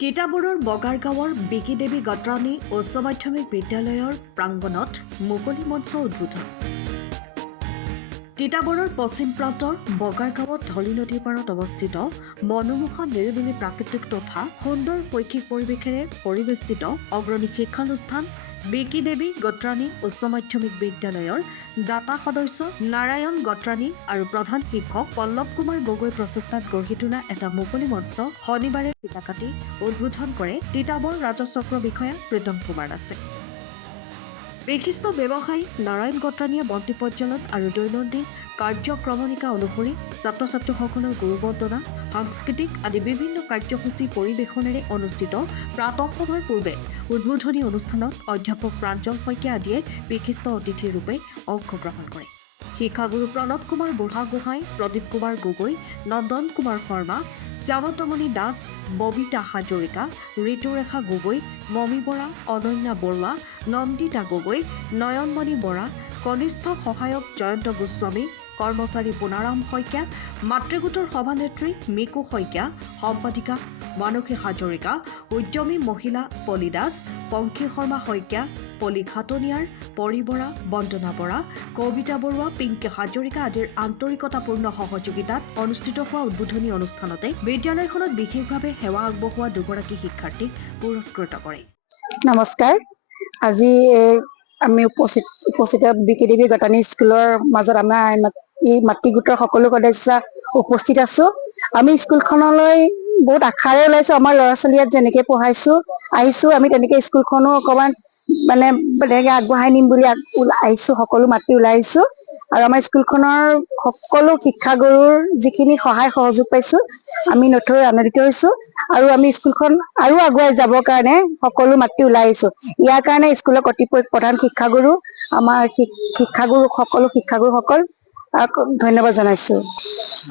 তিতাবৰৰ বগাৰগাঁৱৰ বিকিদেৱী গটৰাণী উচ্চ মাধ্যমিক বিদ্যালয়ৰ প্ৰাংগণত মুকলি মঞ্চ উদ্বোধন। তিতাবৰৰ পশ্চিম প্ৰান্তৰ বগাৰগাঁৱত ধলি নদীৰ পাৰত অৱস্থিত মনোমোহা নিৰিবিলি প্ৰাকৃতিক তথা সুন্দৰ শৈক্ষিক পৰিৱেশেৰে পৰিবেষ্টিত অগ্ৰণী শিক্ষানুষ্ঠান বিকিদেৱী গটৰাণী উচ্চ মাধ্যমিক বিদ্যালয়ৰ দাতা সদস্য নাৰায়ণ গটৰাণী আৰু প্ৰধান শিক্ষক পল্লৱ কুমাৰ গগৈ প্ৰচেষ্টাত গঢ়ি তোলা এটা মুকলি মঞ্চ শনিবাৰে ফিতা কাটি উদ্বোধন কৰে তিতাবৰ ৰাজচক্ৰ বিষয়া প্ৰীতম কুমাৰ দাসে। বিশিষ্ট ব্যৱসায়ী নাৰায়ণ গটৰাণীয়ে বন্তি প্ৰজ্বলন আৰু দৈনন্দিন কাৰ্যক্ৰমণিকা অনুসৰি ছাত্ৰ ছাত্ৰীসকলৰ গুৰুবন্দনা সাংস্কৃতিক আদি বিভিন্ন কাৰ্যসূচী পৰিৱেশনেৰে অনুষ্ঠিত প্ৰাতঃসভাৰ পূৰ্বে উদ্বোধনী অনুষ্ঠানত অধ্যাপক প্ৰাঞ্জল শইকীয়া আদিয়ে বিশিষ্ট অতিথিৰ ৰূপে অংশগ্ৰহণ কৰে। শিক্ষাগুৰু প্ৰণৱ কুমাৰ বুঢ়াগোহাঁই, প্ৰদীপ কুমাৰ গগৈ, নন্দন কুমাৰ শৰ্মা, শ্যামতমণি দাস, ববিতা হাজৰিকা, ঋতুৰেখা গগৈ, মমী বৰা, অনন্যা বৰুৱা, নন্দিতা গগৈ, নয়নমণি বৰা, কনিষ্ঠ সহায়ক জয়ন্ত গোস্বামী, কৰ্মচাৰী পুনাৰাম শইকীয়া, মাতৃগোটৰ সভানেত্ৰী মিকু শইকীয়া, সম্পাদিকা মানসী হাজৰিকা, উদ্যমী মহিলা পলি দাস, পংখী শৰ্মা শইকীয়া, পলি খাটনিয়াৰ, পৰি বৰা, বন্দনা বৰা, কবিতা বৰুৱা, পিংকী হাজৰিকা আদিৰ আন্তৰিকতাপূৰ্ণ সহযোগিতাত অনুষ্ঠিত হোৱা উদ্বোধনী অনুষ্ঠানতে বিদ্যালয়খনত বিশেষভাৱে সেৱা আগবঢ়োৱা দুগৰাকী শিক্ষাৰ্থীক পুৰস্কৃত কৰে। নমস্কাৰ। আজি আমি উপস্থিত বিকিদেৱী গটৰাণী স্কুলৰ মাজত আমাৰ এই মাতৃগোটৰ সকলো সদস্য উপস্থিত আছো। আমি স্কুলখনলৈ বহুত আশাৰে ওলাইছো। আমাৰ ল'ৰা ছোৱালী ইয়াত যেনেকে পঢ়াইছো আহিছো, আমি তেনেকে স্কুলখনো অকমান তেনেকে আগবঢ়াই নিম বুলি আহিছো। সকলো মাতি ওলাই আহিছো আৰু আমাৰ স্কুলখনৰ সকলো শিক্ষাগুৰুৰ যিখিনি সহায় সহযোগ পাইছো আমি নথৈ আনন্দিত হৈছো আৰু আমি স্কুলখন আৰু আগুৱাই যাবৰ কাৰণে সকলো মাতি ওলাই আহিছো। ইয়াৰ কাৰণে স্কুলৰ কৰ্তৃপক্ষ প্ৰধান শিক্ষাগুৰু আমাৰ সকলো শিক্ষাগুৰুসকল ধন্যবাদ জনাইছো।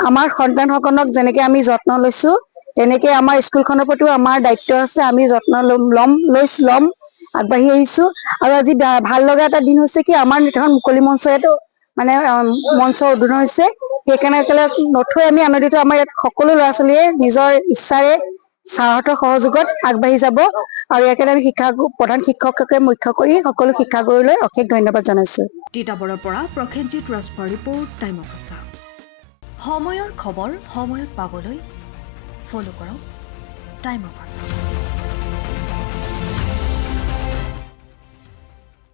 আমাৰ সন্তানসকলক যেনেকে আমি যত্ন লৈছো তেনেকে আমাৰ স্কুলখনৰ প্ৰতিও আমাৰ দায়িত্ব আছে। আমি যত্ন ল'ম আগবাঢ়ি আহিছো আৰু আজি ভাল লগা এটা দিন হৈছে কি আমাৰ এখন মুকলি মঞ্চটো মঞ্চ উদ্বোধন হৈছে। সেইকাৰণে নথৈ আমি আনন্দিত। আমাৰ ইয়াত সকলো ল'ৰা ছোৱালীয়ে নিজৰ ইচ্ছাৰে ছাৰহঁতৰ সহযোগত আগবাঢ়ি যাব আৰু ইয়াকে আমি প্ৰধান শিক্ষককে মুখ্য কৰি সকলো শিক্ষাগুৰুলৈ অশেষ ধন্যবাদ জনাইছো। তিতাবৰৰ পৰা Prosenjit Rajbhar report, time of আছা। সময়ৰ খবৰ সময়ত পাবলৈ ফ'ল' কৰক টাইম অফ আছা।